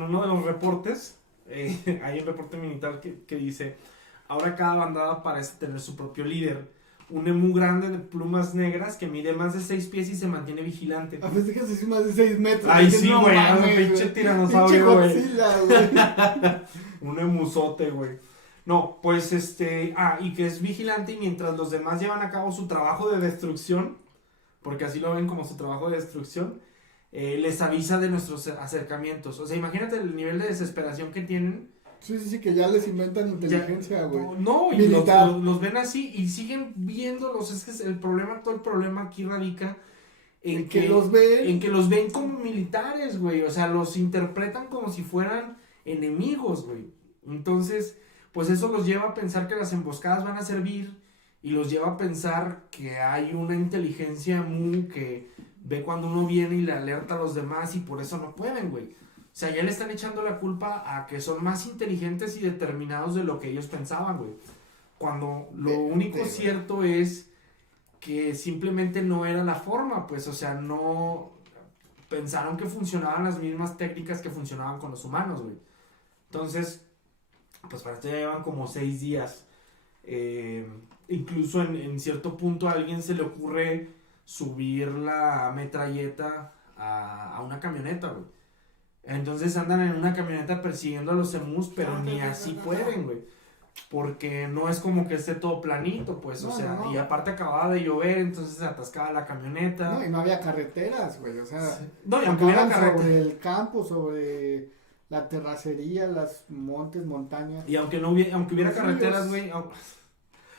uno de los reportes, hay un reporte militar que dice, ahora cada bandada parece tener su propio líder, un emú grande de plumas negras que mide más de 6 pies y se mantiene vigilante. A veces que se más de 6 metros. Ay, Dices, sí, no güey, mames, un pinche güey. tiranosaurio, güey. Pinche Godzilla, güey. Un emusote, güey. No, pues y que es vigilante y mientras los demás llevan a cabo su trabajo de destrucción, porque así lo ven como su trabajo de destrucción, les avisa de nuestros acercamientos. O sea, imagínate el nivel de desesperación que tienen. Sí, que ya les inventan inteligencia, güey. No, y Militar. los ven así y siguen viéndolos. Es que todo el problema aquí radica en que los ven. En que los ven como militares, güey. O sea, los interpretan como si fueran enemigos, güey. Entonces, pues eso los lleva a pensar que las emboscadas van a servir y los lleva a pensar que hay una inteligencia emu que ve cuando uno viene y le alerta a los demás y por eso no pueden, güey. O sea, ya le están echando la culpa a que son más inteligentes y determinados de lo que ellos pensaban, güey. Cuando lo único cierto es que simplemente no era la forma, pues, o sea, no pensaron que funcionaban las mismas técnicas que funcionaban con los humanos, güey. Entonces, pues para esto ya llevan como 6 días. Incluso en cierto punto a alguien se le ocurre subir la metralleta a una camioneta, güey. Entonces andan en una camioneta persiguiendo a los emus, pero ni así pueden, güey. Porque no es como que esté todo planito, pues, o sea, y aparte acababa de llover, entonces se atascaba la camioneta. No, y no había carreteras, güey, o sea, no, y aunque hubiera carreteras. Sobre el campo, sobre la terracería, las montes, montañas. Y aunque hubiera carreteras, güey,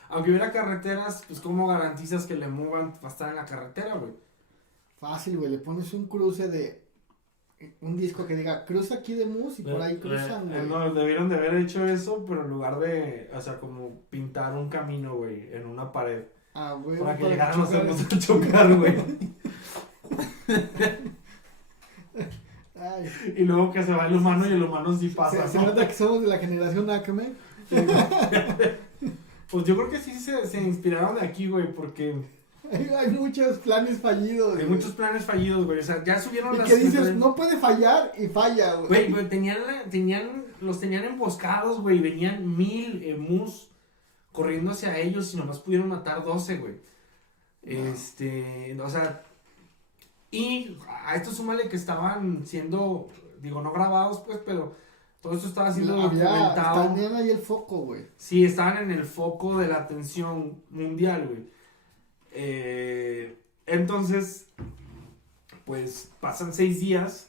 aunque hubiera carreteras, pues, ¿cómo garantizas que le muevan para estar en la carretera, güey? Fácil, güey, le pones un cruce de un disco que diga, cruza aquí de mus y por ahí cruzan, güey. No, debieron de haber hecho eso, pero en lugar de, o sea, como pintar un camino, güey, en una pared. Ah, güey. Para que llegaran los emus a chocar, güey. Y luego que se va el humano y el humano sí pasa. Se nota que somos de la generación Acme. Pues yo creo que sí se inspiraron de aquí, güey, porque hay muchos planes fallidos. Hay muchos planes fallidos, güey. O sea, ya subieron las... Y que dices, no puede fallar y falla, güey. Güey, los tenían emboscados, güey. Venían 1000 emus corriendo hacia ellos y nomás pudieron matar 12, güey. No. O sea, y a esto súmale que estaban siendo, digo, no grabados, pues, pero todo esto estaba siendo documentado. Estaban ahí el foco, güey. Sí, estaban en el foco de la atención mundial, güey. Entonces, pues pasan 6 días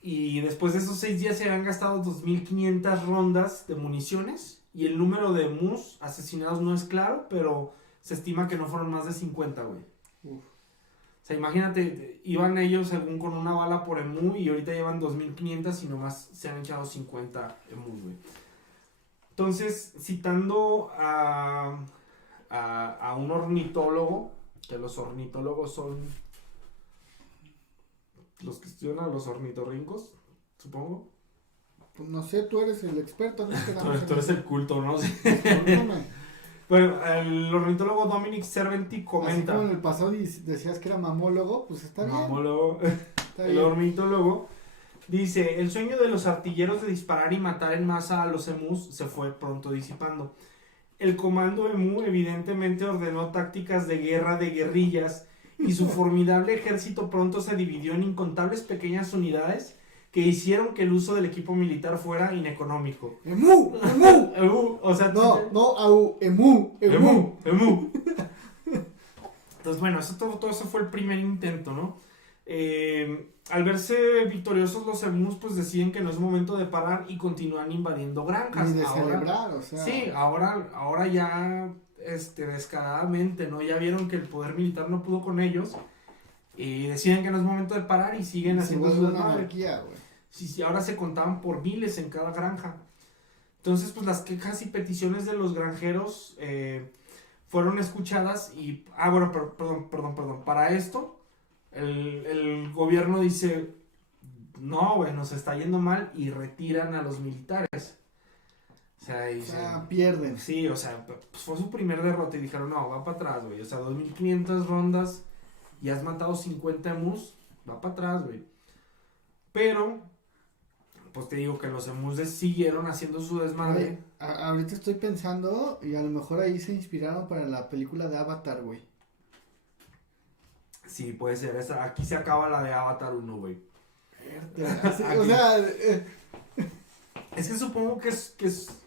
y después de esos 6 días se habían gastado 2500 rondas de municiones y el número de emus asesinados no es claro, pero se estima que no fueron más de 50, güey. O sea, imagínate, iban ellos según con una bala por emu y ahorita llevan 2500 y nomás se han echado 50 emus, güey. Entonces, citando a un ornitólogo, que los ornitólogos son los que estudian a los ornitorrincos, supongo. Pues no sé, tú eres el experto, ¿no? Tú eres el culto, ¿no? Bueno, el ornitólogo Dominic Serventi comenta. Así como en el pasado decías que era mamólogo, pues está bien. Mamólogo. El ornitólogo dice, el sueño de los artilleros de disparar y matar en masa a los emus se fue pronto disipando. El comando emu evidentemente ordenó tácticas de guerra de guerrillas y su formidable ejército pronto se dividió en incontables pequeñas unidades que hicieron que el uso del equipo militar fuera ineconómico. ¡Emu! ¡Emu! ¡Emu! O sea, ¡Emu! Entonces, bueno, todo eso fue el primer intento, ¿no? Al verse victoriosos los emus pues deciden que no es momento de parar y continúan invadiendo granjas. Ni de celebrar, o sea. Sí, ahora ya descaradamente, ¿no? Ya vieron que el poder militar no pudo con ellos y deciden que no es momento de parar y siguen haciendo su anarquía, güey. Sí, ahora se contaban por miles en cada granja. Entonces, pues las quejas y peticiones de los granjeros fueron escuchadas y... bueno, perdón. Para esto el gobierno dice, no, güey, nos está yendo mal y retiran a los militares. O sea, pierden. Sí, o sea, pues fue su primer derrota y dijeron, no, va para atrás, güey. O sea, 2500 rondas y has matado 50 emus, va para atrás, güey. Pero, pues te digo que los emus siguieron haciendo su desmadre. Ahorita estoy pensando y a lo mejor ahí se inspiraron para la película de Avatar, güey. Sí, puede ser. Aquí se acaba la de Avatar 1, güey. O sea... Es que supongo que es...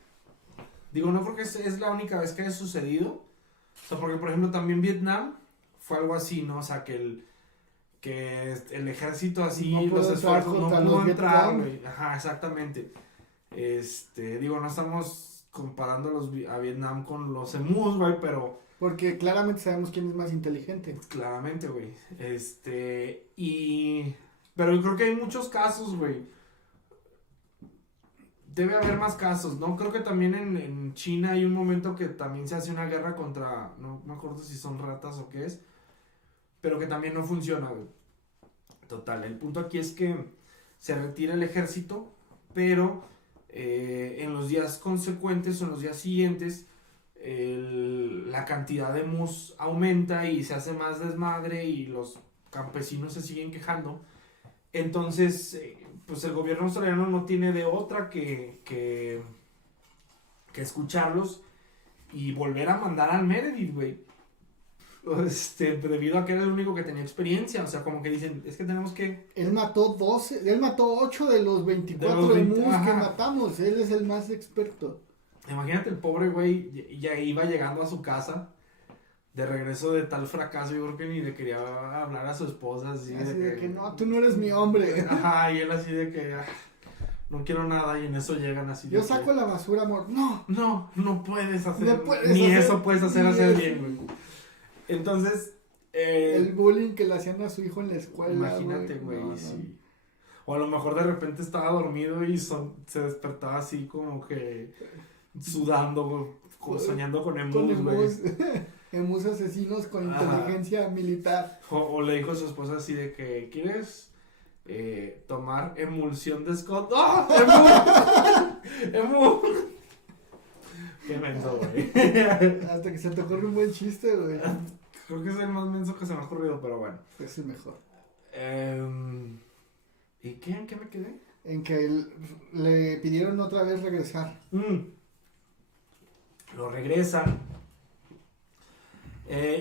Digo, no creo que es la única vez que haya sucedido. O sea, porque, por ejemplo, también Vietnam fue algo así, ¿no? O sea, que el ejército así, no los esfuerzos no pudo entrar, güey. Ajá, exactamente. Digo, no estamos comparando a Vietnam con los emus, güey, pero... Porque claramente sabemos quién es más inteligente. Claramente, güey. Pero yo creo que hay muchos casos, güey. debe haber más casos, ¿no? Creo que también en China hay un momento que también se hace una guerra contra, no me acuerdo si son ratas o qué es, pero que también no funciona, güey. Total, el punto aquí es que se retira el ejército, pero en los días consecuentes o en los días siguientes la cantidad de mus aumenta y se hace más desmadre y los campesinos se siguen quejando. Entonces, pues el gobierno australiano no tiene de otra que escucharlos y volver a mandar al Meredith, güey. Debido a que era el único que tenía experiencia, o sea, como que dicen, es que tenemos que... Él mató 8 de los 24 De los 20, emus que ajá. matamos, él es el más experto. Imagínate el pobre güey, ya iba llegando a su casa de regreso de tal fracaso, yo creo que ni le quería hablar a su esposa, así de que no, tú no eres mi hombre. Ajá, y él así de que no quiero nada, y en eso llegan así de Yo que, saco la basura, amor. No. no puedes hacer, No puedes ni hacer- eso puedes hacer, ni hacer eso. bien, güey. Entonces, El bullying que le hacían a su hijo en la escuela. imagínate, güey, No, no. sí. O a lo mejor de repente estaba dormido y se despertaba así como que sudando, güey, como soñando con Con emus, güey. emus, emus asesinos con Ajá. inteligencia militar. O le dijo a su esposa así de que, ¿quieres tomar emulsión de Scott? ¡Ah! ¡Emu! ¡Emu! Qué menso, güey. Hasta que se te ocurre un buen chiste, güey. Creo que es el más menso que se me ha ocurrido, pero bueno. Es el mejor. ¿Y qué? ¿En qué me quedé? En que le pidieron otra vez regresar. Lo regresan.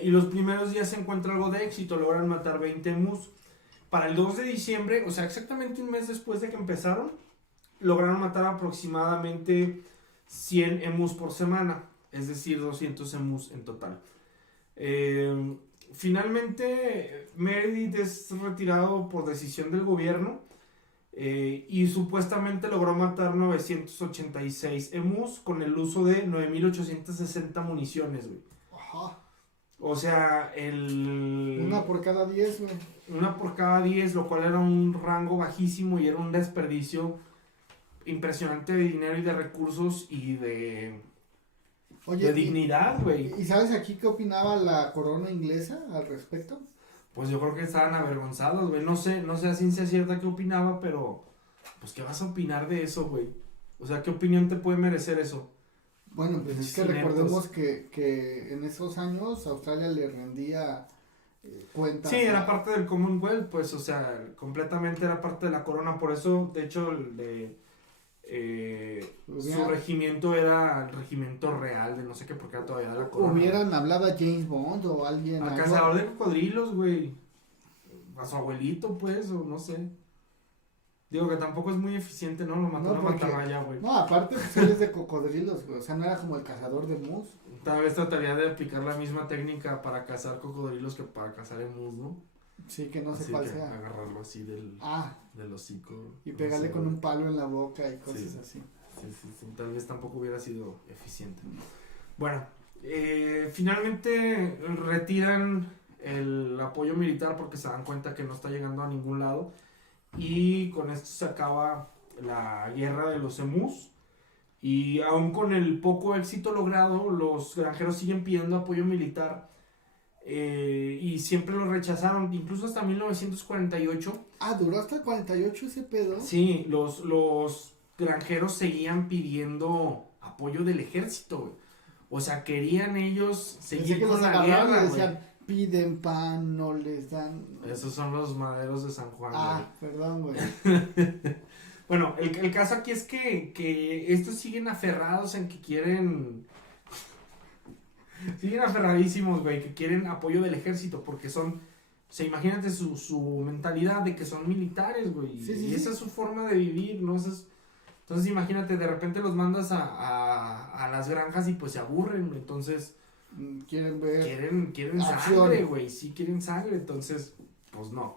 Y los primeros días se encuentra algo de éxito. Logran matar 20 emus. Para el 2 de diciembre, o sea, exactamente un mes después de que empezaron, lograron matar aproximadamente 100 emus por semana. Es decir, 200 emus en total. Finalmente, Meredith es retirado por decisión del gobierno. Y supuestamente logró matar 986 emus con el uso de 9860 municiones, güey. Ajá. O sea, Una por cada 10, güey. una por cada 10, lo cual era un rango bajísimo y era un desperdicio impresionante de dinero y de recursos y de Oye, dignidad, güey. ¿y sabes aquí qué opinaba la corona inglesa al respecto? Pues yo creo que estaban avergonzados, güey. No sé a ciencia cierta qué opinaba, pero pues ¿qué vas a opinar de eso, güey? O sea, ¿qué opinión te puede merecer eso? Bueno, pues es que Ineptos. recordemos que en esos años Australia le rendía cuentas. Sí, era parte del Commonwealth, pues, o sea, completamente era parte de la corona. Por eso, de hecho, su regimiento era el regimiento real de no sé qué, porque era todavía de la corona. Hubieran hablado a James Bond o alguien. Al algo. cazador de cocodrilos, güey. A su abuelito, pues, o no sé. Digo que tampoco es muy eficiente, ¿no? Lo mató No, una porque- mantarraya, güey. No, aparte, pues él es de cocodrilos, güey. O sea, no era como el cazador de mus. Tal vez trataría de aplicar la misma técnica para cazar cocodrilos que para cazar emus, ¿no? Sí, que no sé Así cuál que sea. agarrarlo así del hocico. Y no pegarle sé, con güey. un palo en la boca y cosas Sí. así. Sí, tal vez tampoco hubiera sido eficiente. Bueno, finalmente retiran el apoyo militar porque se dan cuenta que no está llegando a ningún lado y con esto se acaba la guerra de los emus y aún con el poco éxito logrado los granjeros siguen pidiendo apoyo militar y siempre lo rechazaron, incluso hasta 1948. Ah, duró hasta el 48 ese pedo. Sí, los granjeros seguían pidiendo apoyo del ejército, güey. O sea, querían ellos Pensé seguir que con los la agarraron guerra, y güey. decían, piden pan, no les dan. Esos son los maderos de San Juan, Ah, perdón, güey. güey. Bueno, el caso aquí es que estos siguen aferrados en que quieren... Siguen aferradísimos, güey, que quieren apoyo del ejército porque son... O sea, imagínate su mentalidad de que son militares, güey. Sí, y esa es su forma de vivir, ¿no? Entonces imagínate, de repente los mandas a las granjas y pues se aburren, güey. Entonces Quieren ver. quieren Acción. sangre, güey. Sí quieren sangre, entonces pues no.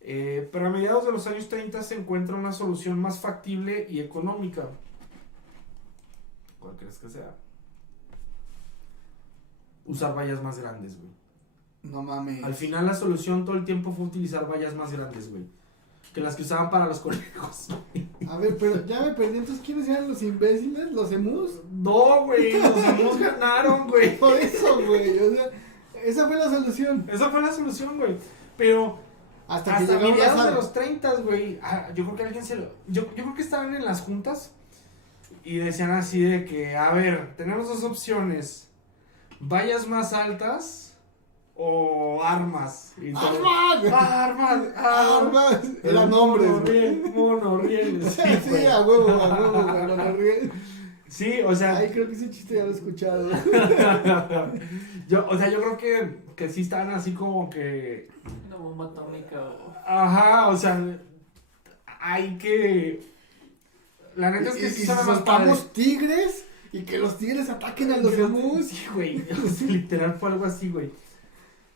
Pero a mediados de los años 30 se encuentra una solución más factible y económica. ¿Cuál crees que sea? Usar vallas más grandes, güey. No mames. Al final la solución todo el tiempo fue utilizar vallas más grandes, güey. que las que usaban para los conejos. A ver, pero ya me perdí, entonces, ¿quiénes eran los imbéciles? ¿Los emus? No, güey, los emus ganaron, güey. Por eso, güey, o sea, esa fue la solución. Esa fue la solución, güey. Pero Hasta que hasta llegó mediados de Lázaro. los 30, güey. Yo creo que alguien se lo. Yo creo que estaban en las juntas y decían así de que, a ver, tenemos dos opciones: vallas más altas o armas. Y entonces, ¡Armas! armas, ¡Armas! Eran hombres, güey. Monorriel. Sí, Sí, güey. a huevo, güey, no me ríes. Sí, o sea. Ay, creo que ese chiste ya lo he escuchado. yo creo que sí estaban así como que. Una bomba atómica o... Ajá, o sea, hay que. La neta es que Y sí si suena más padre. soltamos tigres y que los tigres ataquen a los emus. Sí, güey. O sea, literal fue algo así, güey.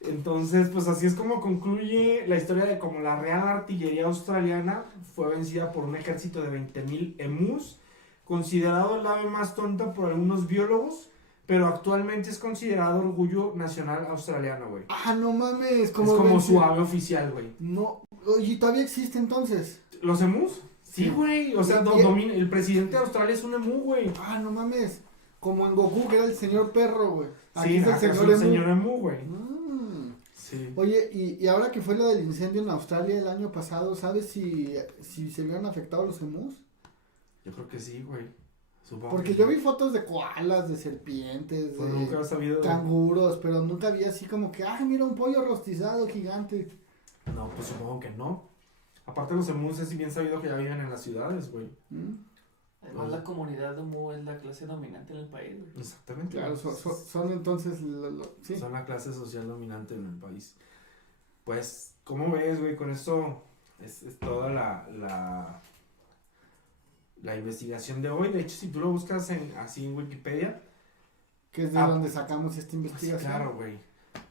Entonces, pues así es como concluye la historia de cómo la Real Artillería Australiana fue vencida por un ejército de 20.000 emus, considerado el ave más tonta por algunos biólogos, pero actualmente es considerado orgullo nacional australiano, güey. Ah, no mames, Es como vence? su ave oficial, güey. No, oye, ¿todavía existe entonces? ¿Los emus? Sí, Sí. güey. O sea, Y- el presidente de Australia es un emu, güey. Ah, no mames. Como en Goku, que era el señor perro, güey. Aquí Sí, es el acá señor es un emu. señor emu, güey. Mm. Sí. Oye, y ahora que fue lo del incendio en Australia el año pasado, ¿sabes si se vieron afectados los emus? Yo creo que sí, güey. Supongo Porque que yo sí. vi fotos de koalas, de serpientes, Pues de nunca he sabido. canguros, pero nunca vi así como que, ay, mira un pollo rostizado gigante. No, pues supongo que no. Aparte los emus es bien sabido que ya viven en las ciudades, güey. ¿Mm? Además, la comunidad de Mu es la clase dominante en el país, güey. Exactamente. Claro, güey. son entonces, sí. Son la clase social dominante en el país. Pues, ¿cómo ves, güey? Con esto es toda la investigación de hoy. De hecho, si tú lo buscas así en Wikipedia. Que es de Ah, donde sacamos esta Sí, investigación. claro, güey.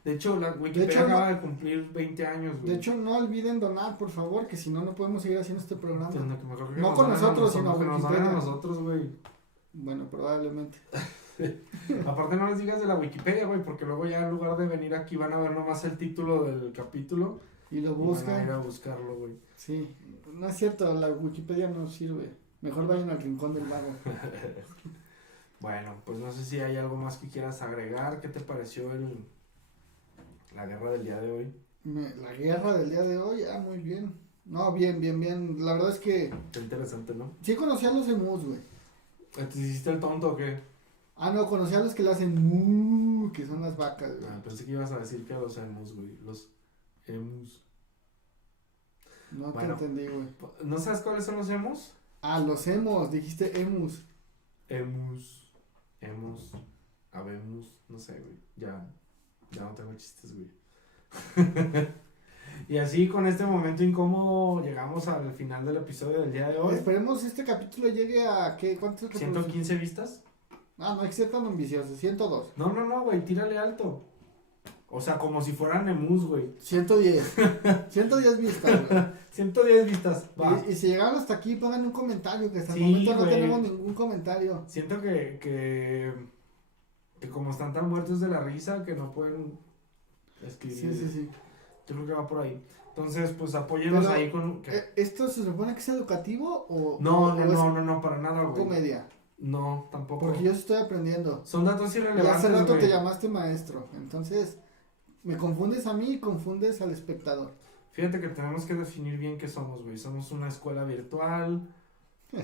De hecho, la Wikipedia hecho, acaba de cumplir 20 años, güey. De hecho, no olviden donar, por favor, que si no, no podemos seguir haciendo este programa. Entonces, que mejor que No nos con donen a nosotros, sino a que nos donen a Wikipedia. nosotros, güey. Bueno, probablemente. Aparte no les digas de la Wikipedia, güey, porque luego ya en lugar de venir aquí van a ver nomás el título del capítulo Y lo y van a ir a buscan. buscarlo, güey. Sí, no es cierto, la Wikipedia no sirve. Mejor vayan al rincón del vago. Bueno, pues no sé si hay algo más que quieras agregar. ¿Qué te pareció la guerra del día de hoy? La guerra del día de hoy, muy bien. No, bien, bien, bien. La verdad es que Qué interesante, ¿no? sí conocí a los emus, güey. ¿Te hiciste el tonto o qué? Ah, no, conocí a los que le hacen mu, que son las vacas, güey. Pensé que ibas a decir que a los emus, güey. Los emus. No Bueno. te entendí, güey. ¿No sabes cuáles son los emus? Ah, los emos, dijiste emus. Emus, habemos, no sé, güey. Ya no tengo chistes, güey. Y así con este momento incómodo llegamos al final del episodio del día de hoy. Esperemos este capítulo llegue a, ¿qué? ¿Cuántas reproducciones? 115 vistas. Ah, no hay que ser tan ambicioso, 102. No, güey, tírale alto. O sea, como si fueran emus, güey. 110. 110 vistas, güey. 110 vistas, va. Y si llegaron hasta aquí, pongan un comentario, que hasta Sí, el momento no güey. tenemos ningún comentario. Siento que como están tan muertos de la risa que no pueden escribir. Sí. Yo creo que va por ahí. Entonces, pues apóyenos Pero, ahí con... ¿qué? ¿Esto se supone que es educativo o No, es para nada, güey. comedia? No, tampoco. Porque yo estoy aprendiendo. Son datos Y irrelevantes, hace rato güey. te llamaste maestro, entonces me confundes a mí y confundes al espectador. Fíjate que tenemos que definir bien qué somos, güey. Somos una escuela virtual,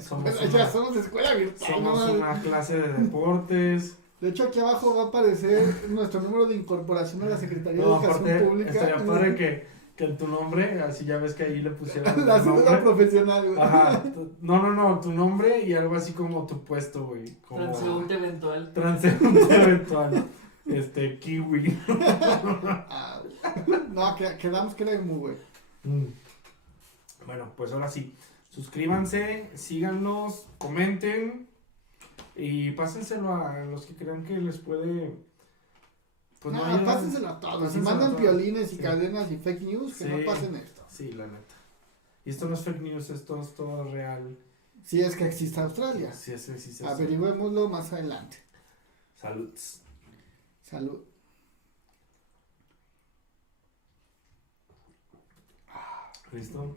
Somos Ya una- somos escuela virtual, no somos mames. una clase de deportes. De hecho, aquí abajo va a aparecer nuestro número de incorporación a la Secretaría de No, Educación aparte, Pública. estaría padre que en tu nombre, así ya ves que ahí le pusieron La el cédula nombre. profesional, güey. Ajá, no, tu nombre y algo así como tu puesto, güey. Como Transeúnte eventual. transeúnte eventual. Kiwi. Ah, no, quedamos que era muy, güey. Bueno, pues ahora sí. Suscríbanse, síganos, comenten y pásenselo a los que crean que les puede. Pues no, ayudar. Pásenselo a todos. Si Pásenselo a mandan todos. violines y Sí. cadenas y fake news, que Sí. no pasen esto. Sí, la neta. Y esto no es fake news, esto es todo real. Si es que existe Australia. Sí, sí. Averigüémoslo más adelante. Salud. Salud. ¿Listo?